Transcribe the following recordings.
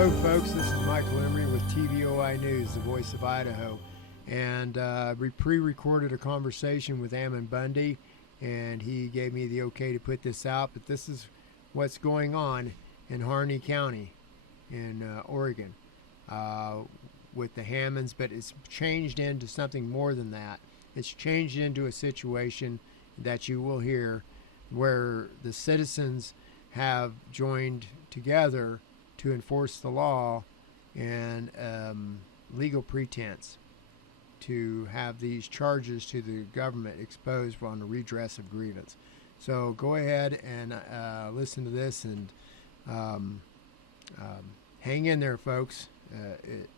Hello, folks. This is Michael Emery with TVOI News, the voice of Idaho. And we pre-recorded a conversation with AMMON BUNDY, and he gave me the okay to put this out. But this is what's going on in Harney County in Oregon with the Hammonds. But it's changed into something more than that. It's changed into a situation that you will hear where the citizens have joined together to enforce the law and legal pretense to have these charges to the government exposed on the redress of grievance. So go ahead and listen to this and hang in there, folks.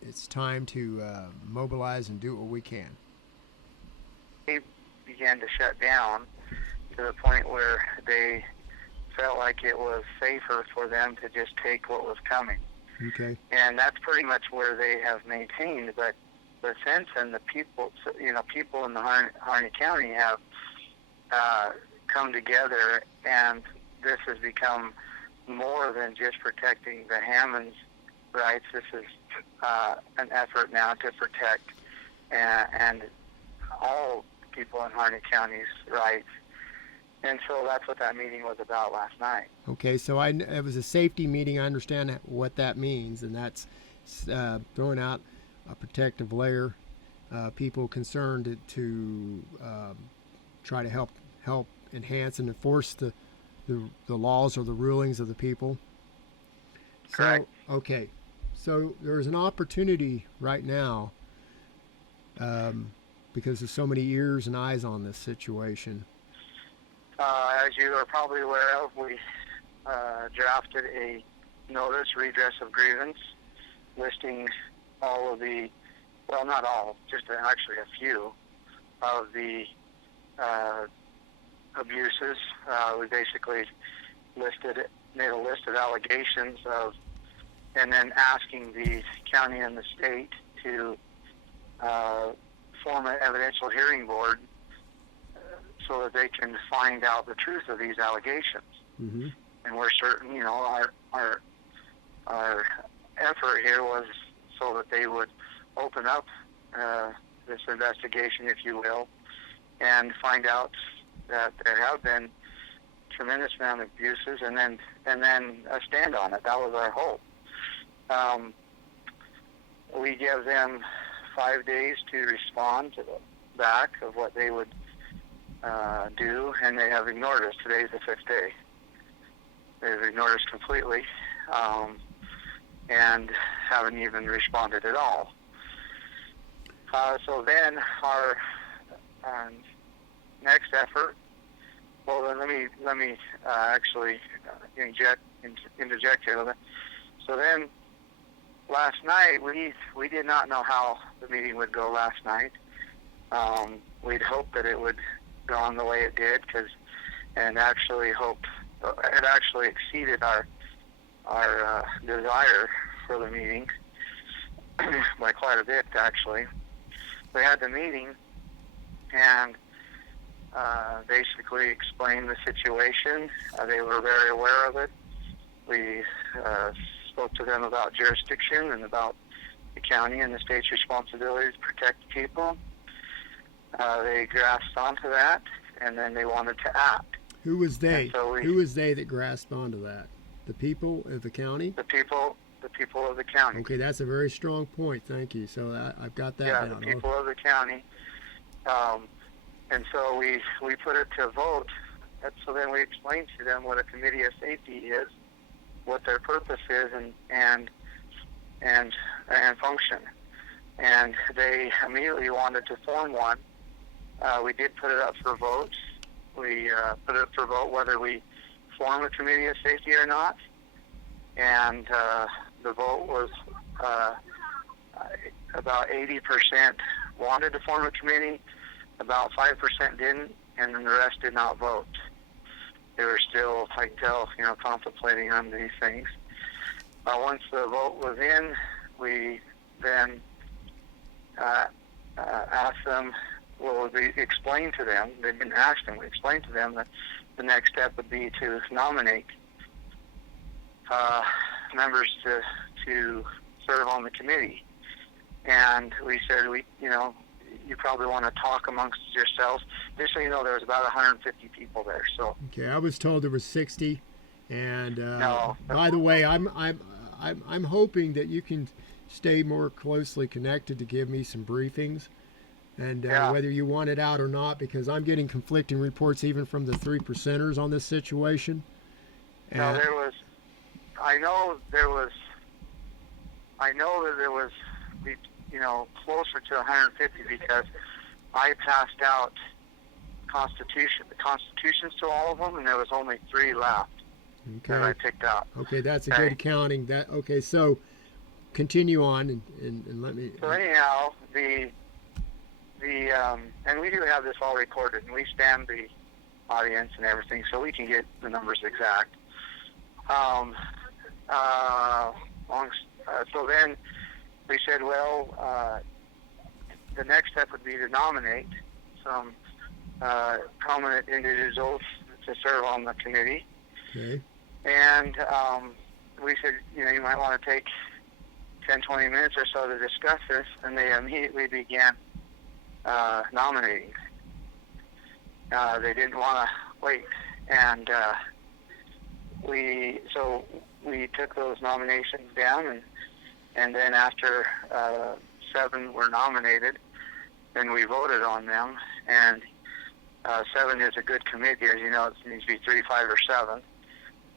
It's time to mobilize and do what we can. They began to shut down to the point where they felt like it was safer for them to just take what was coming. Okay. And that's pretty much where they have maintained. But since then, the people, people in the Harney County have come together, and this has become more than just protecting the Hammonds' rights. This is an effort now to protect and all people in Harney County's rights. And so that's what that meeting was about last night. Okay, so it was a safety meeting. I understand what that means, and that's throwing out a protective layer. People concerned to try to help enhance and enforce the laws or the rulings of the people. Correct. So, okay, so there's an opportunity right now because there's so many ears and eyes on this situation. As you are probably aware of, we drafted a notice, redress of grievance, listing all of the, well, not all, just actually a few of the abuses. We basically made a list of allegations of, and then asking the county and the state to form an evidential hearing board so that they can find out the truth of these allegations. Mm-hmm. And we're certain, our effort here was so that they would open up this investigation, if you will, and find out that there have been tremendous amount of abuses, and then stand on it. That was our hope. We give them 5 days to respond to the back of what they would do, and they have ignored us. Today's the 5th day. They've ignored us completely, and haven't even responded at all. So then our next effort. Well, then let me actually interject here. So then, last night we did not know how the meeting would go last night. We'd hoped that it would go on the way it did, and actually hoped it actually exceeded our desire for the meeting by quite a bit. Actually, we had the meeting and basically explained the situation. They were very aware of it. We spoke to them about jurisdiction and about the county and the state's responsibility to protect people. They grasped onto that, and then they wanted to act. Who was they? So Who was they that grasped onto that? The people of the county? The people of the county. Okay, that's a very strong point. Thank you. So I've got that down. Yeah, the people of the county. And so we put it to vote. So then we explained to them what a committee of safety is, what their purpose is, and function. And they immediately wanted to form one. We did put it up for votes. We put it up for vote whether we form a committee of safety or not. And the vote was about 80% wanted to form a committee, about 5% didn't, and then the rest did not vote. They were still, I can tell, contemplating on these things. Once the vote was in, we then asked them, we explained to them, they didn't ask them, we explained to them that the next step would be to nominate members to serve on the committee. And we said, you probably want to talk amongst yourselves. Just so you know, there was about 150 people there. So Okay, I was told there was 60. And no. By the way, I'm hoping that you can stay more closely connected to give me some briefings, and whether you want it out or not, because I'm getting conflicting reports even from the 3%ers on this situation. No, I know that there was closer to 150 because I passed out the constitutions to all of them, and there was only 3 left that I picked out. Okay, that's a good counting. Okay, so continue on and let me. So anyhow, and we do have this all recorded, and we stand the audience and everything, so we can get the numbers exact. So then we said, well, the next step would be to nominate some prominent individuals to serve on the committee. Okay. And we said, you might want to take 10, 20 minutes or so to discuss this, and they immediately began nominating. They didn't want to wait, and we took those nominations down, and then after 7 were nominated, then we voted on them, and 7 is a good committee. As you know, it needs to be 3, 5, or 7.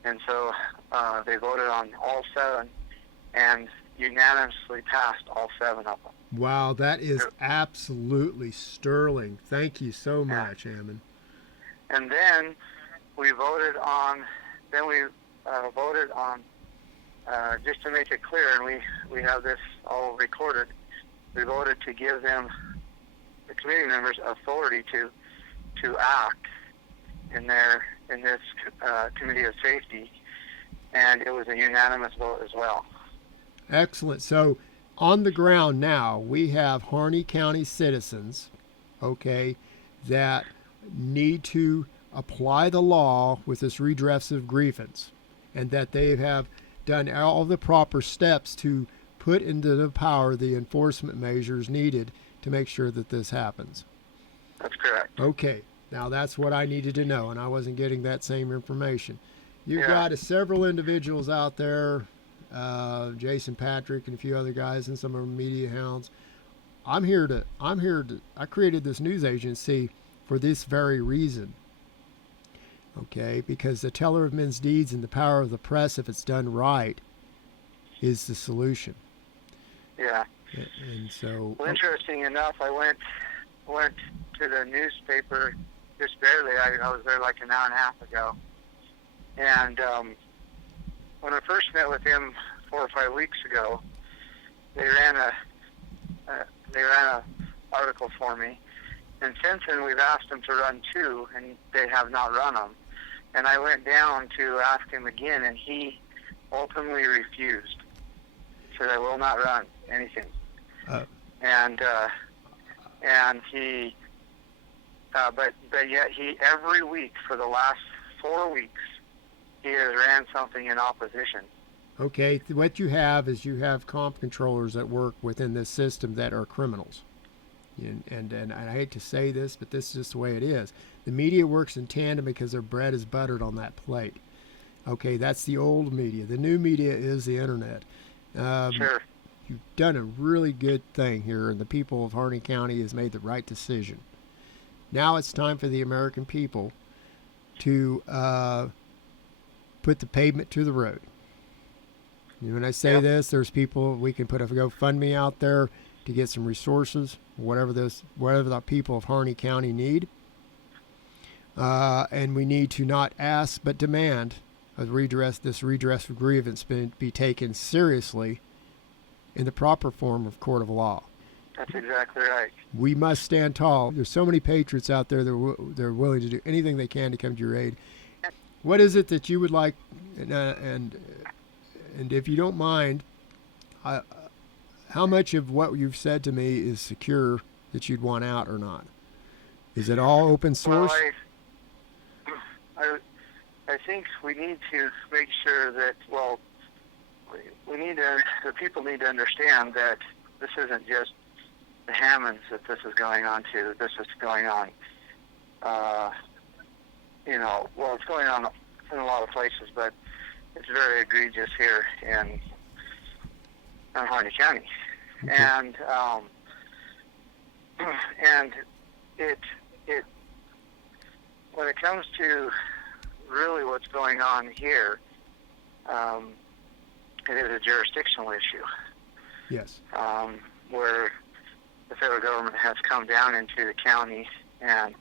And so they voted on all 7 and unanimously passed all 7 of them. Wow, that is absolutely sterling. Thank you so much, Ammon. And then we voted on, just to make it clear, and we have this all recorded, we voted to give them, the committee members, authority to act in this committee of safety, and it was a unanimous vote as well. Excellent. So on the ground now, we have Harney County citizens, okay, that need to apply the law with this redress of grievance, and that they have done all the proper steps to put into the power the enforcement measures needed to make sure that this happens. That's correct. Okay. Now that's what I needed to know, and I wasn't getting that same information. You've got several individuals out there, Jason Patrick and a few other guys, and some of them media hounds. I created this news agency for this very reason. Okay, because the teller of men's deeds and the power of the press, if it's done right, is the solution. Yeah. And so. Well, interesting enough, I went to the newspaper just barely. I was there like an hour and a half ago, and when I first met with him 4 or 5 weeks ago, they ran a article for me, and since then we've asked them to run 2, and they have not run them. And I went down to ask him again, and he ultimately refused. He said, "I will not run anything." And he, but yet he, every week for the last 4 weeks, he has ran something in opposition. Okay, what you have is you have comp controllers that work within this system that are criminals. And I hate to say this, but this is just the way it is. The media works in tandem because their bread is buttered on that plate. Okay, that's the old media. The new media is the internet. Sure. You've done a really good thing here, and the people of Harney County has made the right decision. Now it's time for the American people to put the pavement to the road. When I say this, there's people, we can put a GoFundMe out there to get some resources, whatever the people of Harney County need. And we need to not ask but demand this redress of grievance be taken seriously in the proper form of court of law. That's exactly right. We must stand tall. There's so many patriots out there that they're willing to do anything they can to come to your aid. What is it that you would like, and if you don't mind, how much of what you've said to me is secure that you'd want out or not? Is it all open source? Well, I think we need to make sure that, we need to the people need to understand that this isn't just the Hammonds that this is going on to. This is going on, well, it's going on in a lot of places, but it's very egregious here in Harney County. Okay. And it when it comes to really what's going on here, it is a jurisdictional issue. Yes. Where the federal government has come down into the county and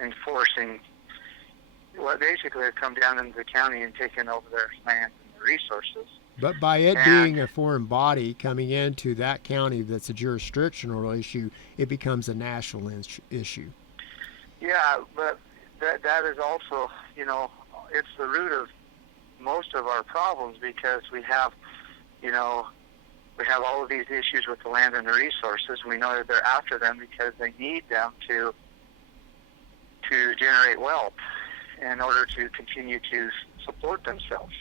enforcing what basically have come down into the county and taken over their land and their resources. But by it being a foreign body coming into that county that's a jurisdictional issue, it becomes a national issue. Yeah, but that is also, it's the root of most of our problems, because we have all of these issues with the land and the resources. We know that they're after them because they need them to generate wealth in order to continue to support themselves.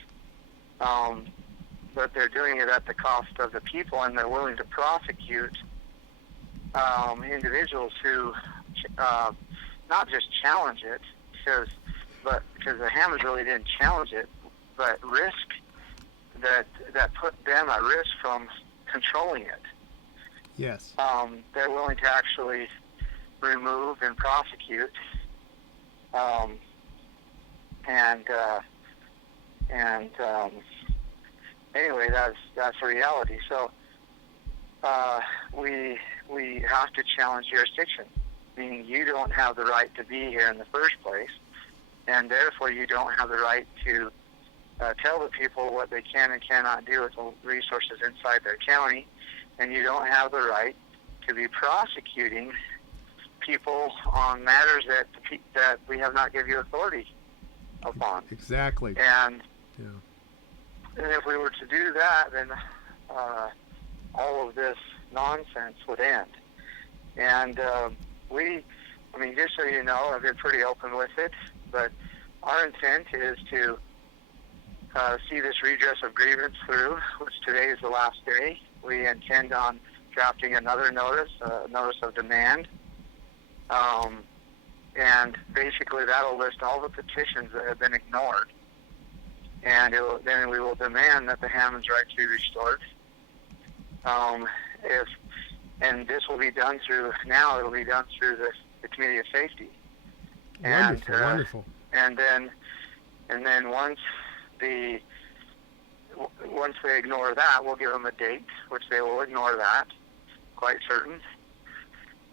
But they're doing it at the cost of the people, and they're willing to prosecute individuals who not just challenge it, because the Hammonds really didn't challenge it, but risk that put them at risk from controlling it. Yes. They're willing to actually remove and prosecute, anyway, that's a reality. So we have to challenge jurisdiction, meaning you don't have the right to be here in the first place, and therefore you don't have the right to tell the people what they can and cannot do with the resources inside their county, and you don't have the right to be prosecuting people on matters that we have not given you authority upon. Exactly. And yeah. And if we were to do that, then all of this nonsense would end. And just so you know, I've been pretty open with it, but our intent is to see this redress of grievance through, which today is the last day. We intend on drafting another notice of demand. And basically that'll list all the petitions that have been ignored. And then we will demand that the Hammonds' rights be restored. And this will be done through the Committee of Safety. Wonderful. And then once they ignore that, we'll give them a date, which they will ignore that, quite certain.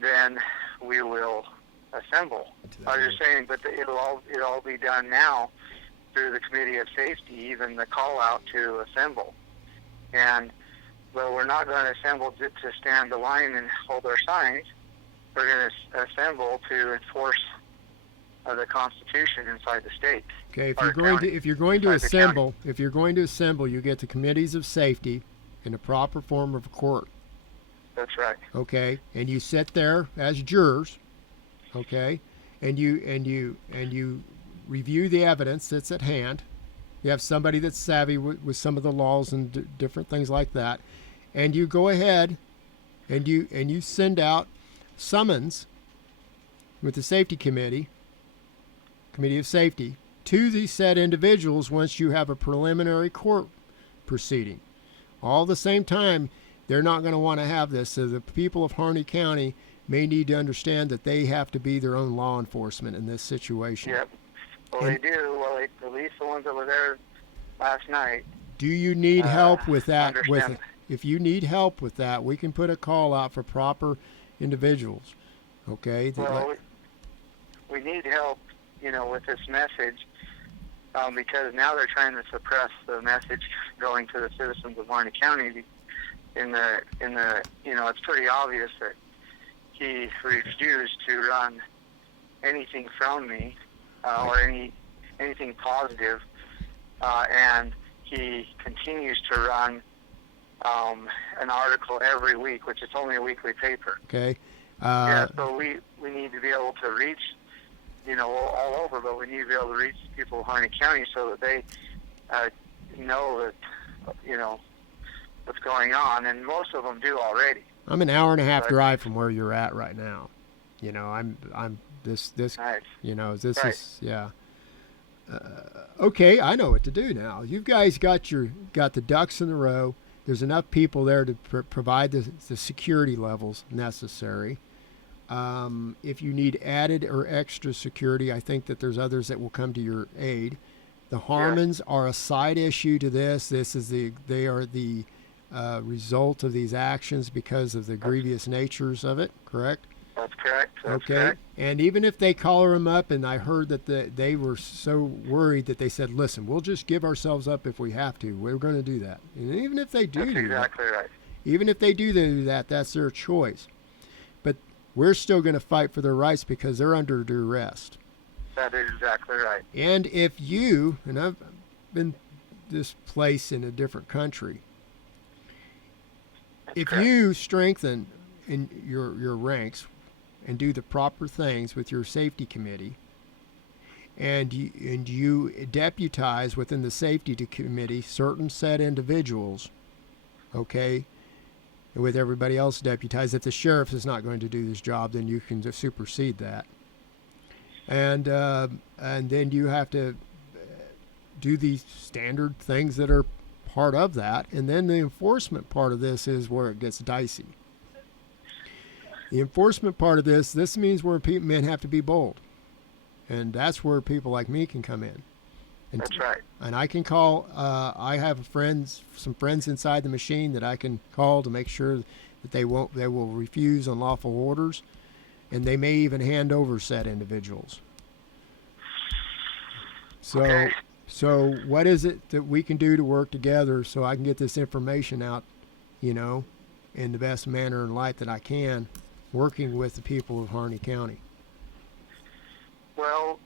Then we will assemble. I was just saying, but it'll all be done now through the Committee of Safety, even the call out to assemble. But we're not going to assemble to stand the line and hold our signs. We're going to assemble to enforce the Constitution inside the state. Okay, if you're going to assemble, you get the committees of safety in the proper form of a court. That's right. Okay, and you sit there as jurors. Okay, and you review the evidence that's at hand. You have somebody that's savvy with some of the laws and different things like that, and you go ahead and you send out summons with the safety committee of safety to these said individuals once you have a preliminary court proceeding. All at the same time, they're not going to want to have this, so the people of Harney County may need to understand that they have to be their own law enforcement in this situation. Yep. Well, they do. Well, at least the ones that were there last night. Do you need help with that? Understand. If you need help with that, we can put a call out for proper individuals. Okay? Well, we need help, with this message, because now they're trying to suppress the message going to the citizens of Harney County. It's pretty obvious that he refused to run anything from me or anything positive, and he continues to run an article every week, which is only a weekly paper. Okay. So we need to be able to reach, all over, but we need to be able to reach people of Harney County so that they know what's going on, and most of them do already. I'm an hour and a half But- drive from where you're at right now. I'm this Nice. this Right. is yeah. Okay, I know what to do now. You guys got the ducks in a row. There's enough people there to provide the security levels necessary. If you need added or extra security, I think that there's others that will come to your aid. The Harmons are a side issue to this. They are the result of these actions because of the grievous natures of it. Correct? That's correct. That's Okay. correct. And even if they collar them up, and I heard that they were so worried that they said, "Listen, we'll just give ourselves up if we have to. We're going to do that." And even if they do That's exactly right. even if they do that, that's their choice. But we're still going to fight for their rights because they're under duress. That is exactly right. And if you, and I've been this place in a different country, That's if correct. you strengthen in your ranks and do the proper things with your safety committee, and you deputize within the safety committee certain set individuals, okay, and with everybody else deputized, if the sheriff is not going to do this job, then you can just supersede that. And then you have to do these standard things that are part of that. And then the enforcement part of this is where it gets dicey. The enforcement part of this means where men have to be bold. And that's where people like me can come in. And, That's right. And I can call, I have some friends inside the machine that I can call to make sure that they will refuse unlawful orders. And they may even hand over said individuals. So, Okay. so what is it that we can do to work together so I can get this information out, in the best manner and light that I can, working with the people of Harney County? Well,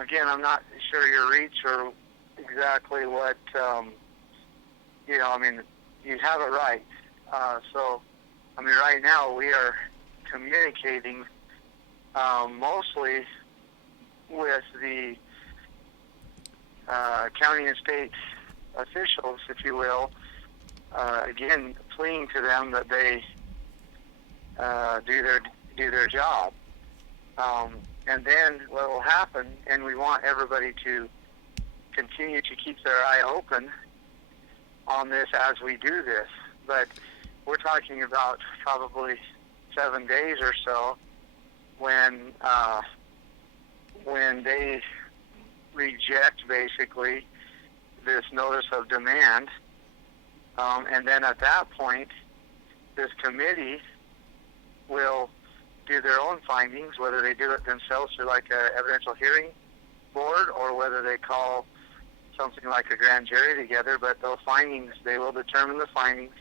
again, I'm not sure your reach or exactly what, you have it right. Right now we are communicating mostly with the county and state officials, if you will, again, pleading to them that they do their job. And then what will happen, and we want everybody to continue to keep their eye open on this as we do this. But we're talking about probably 7 days or so when they reject basically this notice of demand, and then at that point, this committee will do their own findings, whether they do it themselves through like a evidential hearing board or whether they call something like a grand jury together. But those findings, they will determine the findings,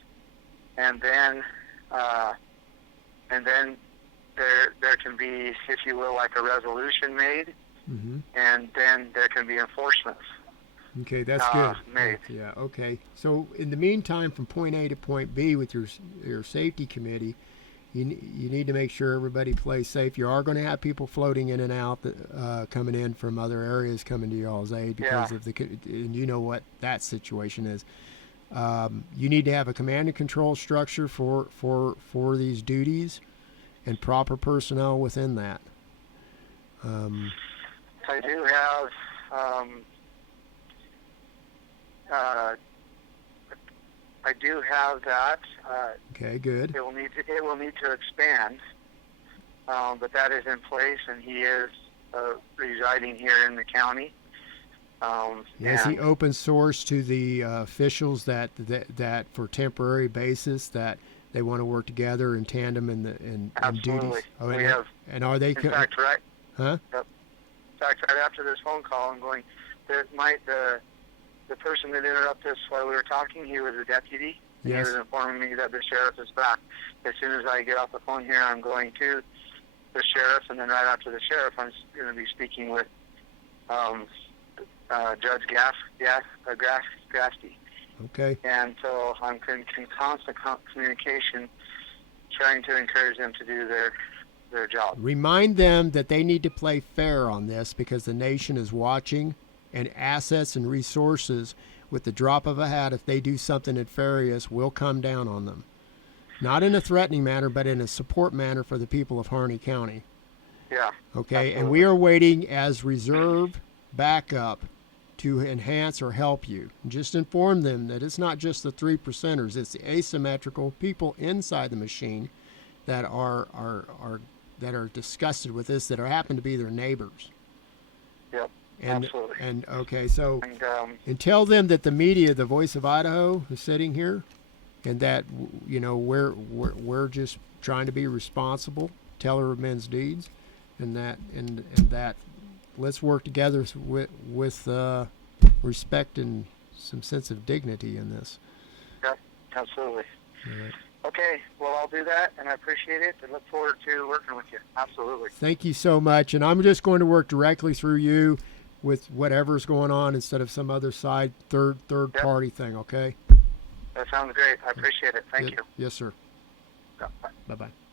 and then there can be, if you will, like a resolution made, Mm-hmm. and then there can be enforcement. Okay, that's good. Made. Yeah, okay. So in the meantime, from point A to point B with your safety committee, you need to make sure everybody plays safe. You are going to have people floating in and out, coming in from other areas, coming to y'all's aid because of and you know what that situation is. You need to have a command and control structure for these duties, and proper personnel within that. I do have that. Okay, good. It will need to expand, but that is in place, and he is residing here in the county. Is he open source to the officials that for temporary basis that they want to work together in tandem in Absolutely. duties? Oh, We have, and are they? in fact, right. Huh? Yep. In fact, right after this phone call, I'm going. The person that interrupted us while we were talking, he was a deputy. And Yes. He was informing me that the sheriff is back. As soon as I get off the phone here, I'm going to the sheriff, and then right after the sheriff, I'm going to be speaking with Judge Grasty. Okay. And so I'm in constant communication, trying to encourage them to do their job. Remind them that they need to play fair on this because the nation is watching, and assets and resources with the drop of a hat, if they do something nefarious, we'll come down on them. Not in a threatening manner, but in a support manner for the people of Harney County. Yeah. Okay, Absolutely. and we are waiting as reserve backup to enhance or help you. Just inform them that it's not just the 3%ers, it's the asymmetrical people inside the machine that are disgusted with this, that happen to be their neighbors. Yep. And, Absolutely. And okay, so And tell them that the media, the Voice of Idaho, is sitting here, and that we're just trying to be responsible, teller of men's deeds, and that let's work together with respect and some sense of dignity in this. Yep. Absolutely. All right. Okay, well, I'll do that, and I appreciate it, and look forward to working with you. Absolutely. Thank you so much, and I'm just going to work directly through you with whatever's going on instead of some other side third party thing. Okay. That sounds great. I appreciate it. Thank you. Yes, sir. Yeah, bye. Bye-bye.